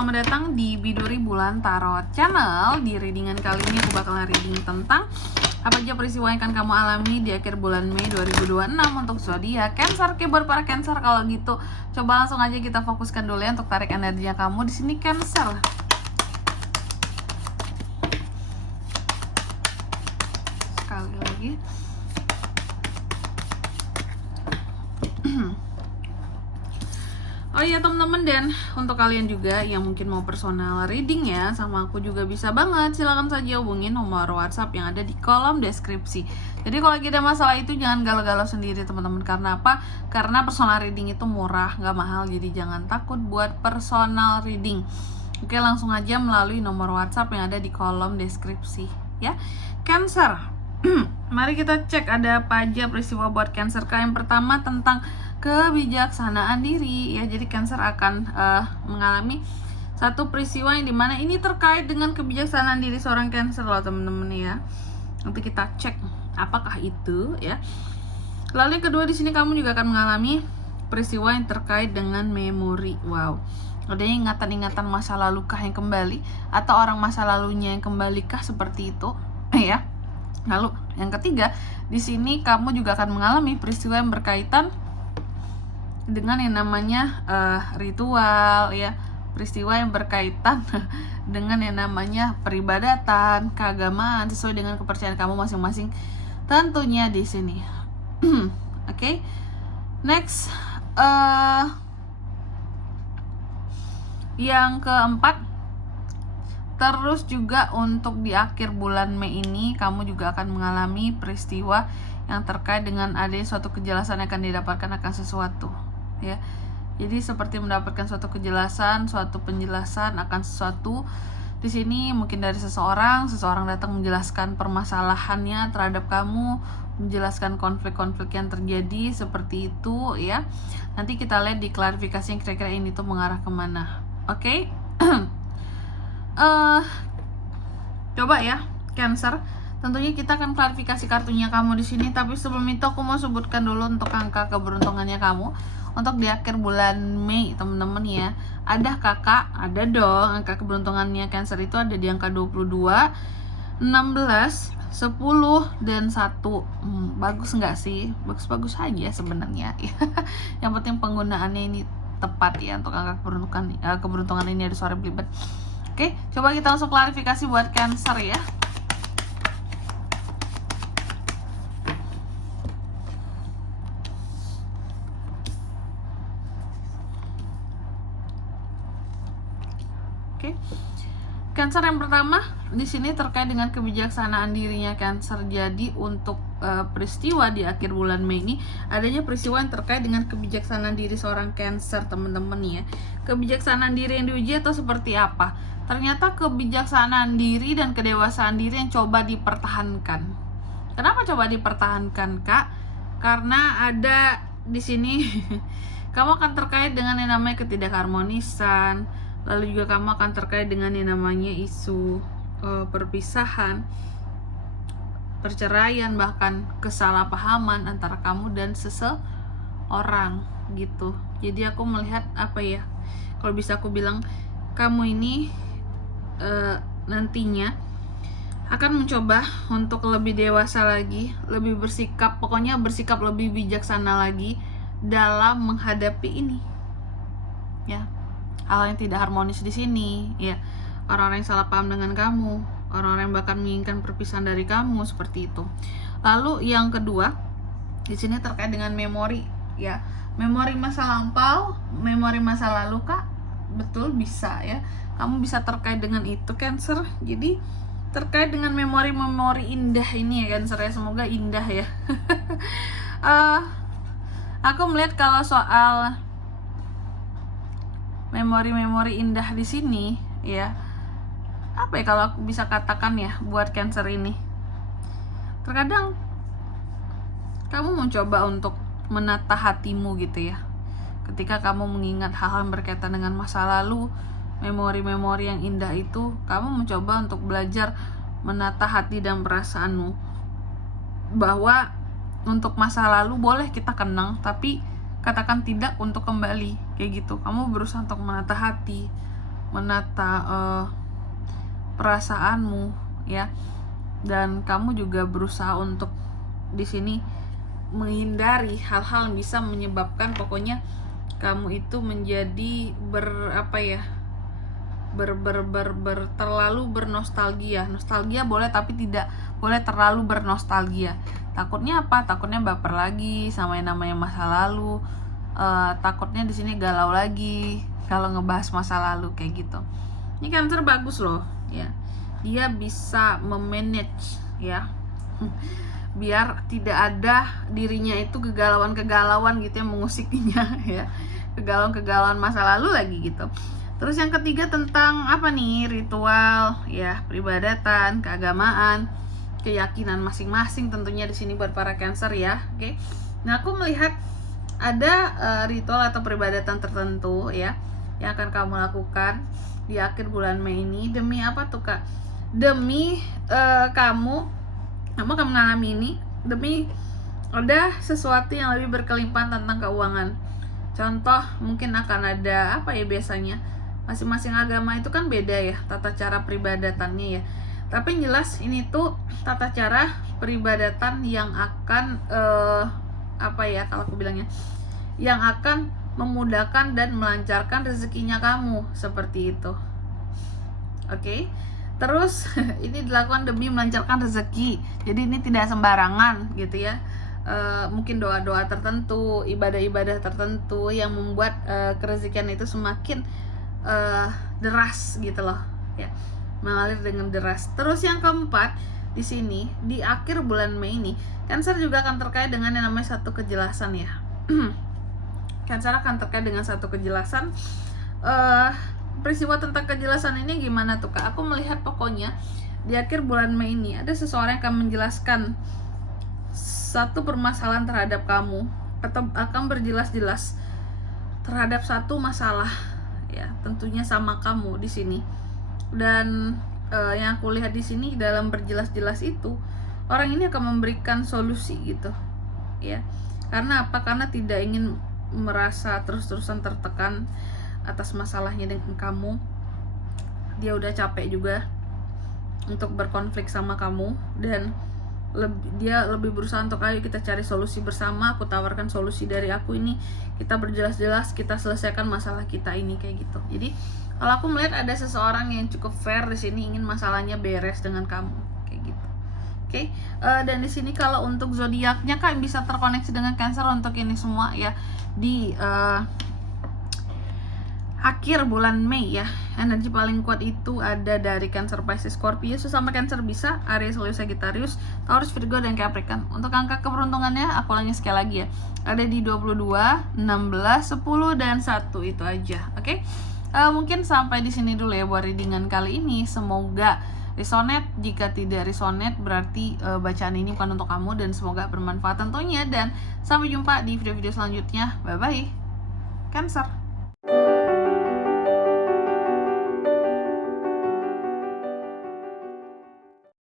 selamat datang di Biduri Bulan Tarot Channel. Di readingan kali ini aku bakalan reading tentang apa aja peristiwa yang akan kamu alami di akhir bulan Mei 2026 untuk zodiak Cancer. Oke, buat para Cancer, kalau gitu coba langsung aja kita fokuskan dulu ya untuk tarik energinya kamu di sini Cancer. Sekali lagi. Oh iya teman-teman, dan untuk kalian juga yang mungkin mau personal reading ya sama aku juga bisa banget. Silahkan saja hubungin nomor WhatsApp yang ada di kolom deskripsi. Jadi kalau lagi ada masalah itu jangan galau-galau sendiri teman-teman. Karena apa? Karena personal reading itu murah, gak mahal. Jadi jangan takut buat personal reading. Oke, langsung aja melalui nomor WhatsApp yang ada di kolom deskripsi ya. Cancer. Mari kita cek ada apa aja peristiwa buat Cancer. Yang pertama tentang kebijaksanaan diri ya. Jadi Cancer akan mengalami satu peristiwa yang dimana ini terkait dengan kebijaksanaan diri seorang Cancer loh temen-temen ya. Nanti kita cek apakah itu ya. Lalu yang kedua di sini kamu juga akan mengalami peristiwa yang terkait dengan memori. Wow, adanya ingatan-ingatan masa lalu kah yang kembali, atau orang masa lalunya yang kembali kah, seperti itu ya. Lalu yang ketiga di sini kamu juga akan mengalami peristiwa yang berkaitan dengan yang namanya ritual ya, peristiwa yang berkaitan dengan yang namanya peribadatan, keagamaan sesuai dengan kepercayaan kamu masing-masing tentunya di sini. Oke. Next, yang keempat, terus juga untuk di akhir bulan Mei ini kamu juga akan mengalami peristiwa yang terkait dengan adanya suatu kejelasan yang akan didapatkan akan sesuatu ya. Jadi seperti mendapatkan suatu kejelasan, suatu penjelasan akan sesuatu di sini. Mungkin dari seseorang datang menjelaskan permasalahannya terhadap kamu, menjelaskan konflik-konflik yang terjadi seperti itu ya. Nanti kita lihat di klarifikasi yang kira-kira ini tuh mengarah kemana. Oke. Coba ya Cancer. Tentunya kita akan klarifikasi kartunya kamu di sini, tapi sebelum itu aku mau sebutkan dulu untuk angka keberuntungannya kamu untuk di akhir bulan Mei teman-teman ya. Ada kakak, ada dong. Angka keberuntungannya Cancer itu ada di angka 22, 16, 10 dan 1. Bagus nggak sih? Bagus-bagus aja sebenarnya. Yang penting penggunaannya ini tepat ya untuk angka keberuntungan ini. Ada suara belibet. Oke, coba kita langsung klarifikasi buat Cancer ya. Oke. Cancer yang pertama di sini terkait dengan kebijaksanaan dirinya Cancer. Jadi untuk peristiwa di akhir bulan Mei ini adanya peristiwa yang terkait dengan kebijaksanaan diri seorang Cancer teman-teman ya. Kebijaksanaan diri yang diuji atau seperti apa? Ternyata kebijaksanaan diri dan kedewasaan diri yang coba dipertahankan. Kenapa coba dipertahankan, Kak? Karena ada di sini kamu akan terkait dengan yang namanya ketidakharmonisan. Lalu juga kamu akan terkait dengan yang namanya isu perpisahan, perceraian, bahkan kesalahpahaman antara kamu dan seseorang gitu. Jadi aku melihat apa ya, kalau bisa aku bilang kamu ini nantinya akan mencoba untuk lebih dewasa lagi, lebih bersikap, pokoknya bersikap lebih bijaksana lagi dalam menghadapi ini ya. Hal yang tidak harmonis di sini ya, orang-orang yang salah paham dengan kamu, orang-orang yang bahkan menginginkan perpisahan dari kamu seperti itu. Lalu yang kedua di sini terkait dengan memori ya, memori masa lampau, memori masa lalu, Kak. Betul, bisa ya, kamu bisa terkait dengan itu Cancer. Jadi terkait dengan memori-memori indah ini ya Cancer ya, semoga indah ya. Aku melihat kalau soal memori-memori indah di sini ya, apa ya kalau aku bisa katakan ya buat Cancer ini, terkadang kamu mencoba untuk menata hatimu gitu ya. Ketika kamu mengingat hal-hal yang berkaitan dengan masa lalu, memori-memori yang indah itu, kamu mencoba untuk belajar menata hati dan perasaanmu, bahwa untuk masa lalu boleh kita kenang, tapi katakan tidak untuk kembali kayak gitu. Kamu berusaha untuk menata hati, menata perasaanmu ya, dan kamu juga berusaha untuk di sini menghindari hal-hal yang bisa menyebabkan pokoknya kamu itu menjadi terlalu bernostalgia. Nostalgia boleh, tapi tidak boleh terlalu bernostalgia. Takutnya apa? Takutnya baper lagi sama yang namanya masa lalu. Takutnya di sini galau lagi kalau ngebahas masa lalu kayak gitu. Ini Cancer bagus loh ya. Dia bisa memanage ya. Biar tidak ada dirinya itu kegalauan-kegalauan gitu yang mengusikinya ya. Kegalauan-kegalauan masa lalu lagi gitu. Terus yang ketiga tentang apa nih? Ritual ya, peribadatan, keagamaan, keyakinan masing-masing tentunya di sini buat para Cancer ya. Oke. Nah, aku melihat ada ritual atau peribadatan tertentu ya yang akan kamu lakukan di akhir bulan Mei ini. Demi apa tuh Kak? Demi kamu akan mengalami ini, demi ada sesuatu yang lebih berkelimpahan tentang keuangan. Contoh, mungkin akan ada apa ya, biasanya masing-masing agama itu kan beda ya tata cara peribadatannya ya. Tapi yang jelas ini tuh tata cara peribadatan yang akan kalau aku bilangnya, yang akan memudahkan dan melancarkan rezekinya kamu, seperti itu. Oke. Terus ini dilakukan demi melancarkan rezeki. Jadi ini tidak sembarangan gitu ya. Mungkin doa-doa tertentu, ibadah-ibadah tertentu yang membuat kerezekian itu semakin deras gitu loh ya, mengalir dengan deras. Terus yang keempat di sini di akhir bulan Mei ini, Cancer juga akan terkait dengan yang namanya satu kejelasan ya. Cancer akan terkait dengan satu kejelasan. Peristiwa tentang kejelasan ini gimana tuh Kak? Aku melihat pokoknya di akhir bulan Mei ini ada seseorang yang akan menjelaskan satu permasalahan terhadap kamu, atau akan berjelas-jelas terhadap satu masalah ya, tentunya sama kamu di sini. Dan yang aku lihat di sini dalam berjelas-jelas itu, orang ini akan memberikan solusi gitu ya. Karena apa? Karena tidak ingin merasa terus-terusan tertekan atas masalahnya dengan kamu. Dia udah capek juga untuk berkonflik sama kamu, dan dia lebih berusaha untuk ayo kita cari solusi bersama, aku tawarkan solusi dari aku ini, kita berjelas-jelas, kita selesaikan masalah kita ini, kayak gitu. Jadi kalau aku melihat ada seseorang yang cukup fair di sini, ingin masalahnya beres dengan kamu, kayak gitu. Oke. Dan di sini kalau untuk zodiaknya Kak bisa terkoneksi dengan Cancer untuk ini semua ya, di akhir bulan Mei ya. Energi paling kuat itu ada dari Cancer, Pisces, Scorpio. Sesama Cancer bisa Aries, Leo, Sagittarius, Taurus, Virgo, dan Capricorn. Untuk angka keberuntungannya aku ulangi sekali lagi ya, ada di 22, 16, 10, dan 1. Itu aja. Oke. Mungkin sampai di sini dulu ya buat readingan kali ini. Semoga resonate. Jika tidak resonate berarti bacaan ini bukan untuk kamu, dan semoga bermanfaat tentunya. Dan sampai jumpa di video-video selanjutnya. Bye bye Cancer.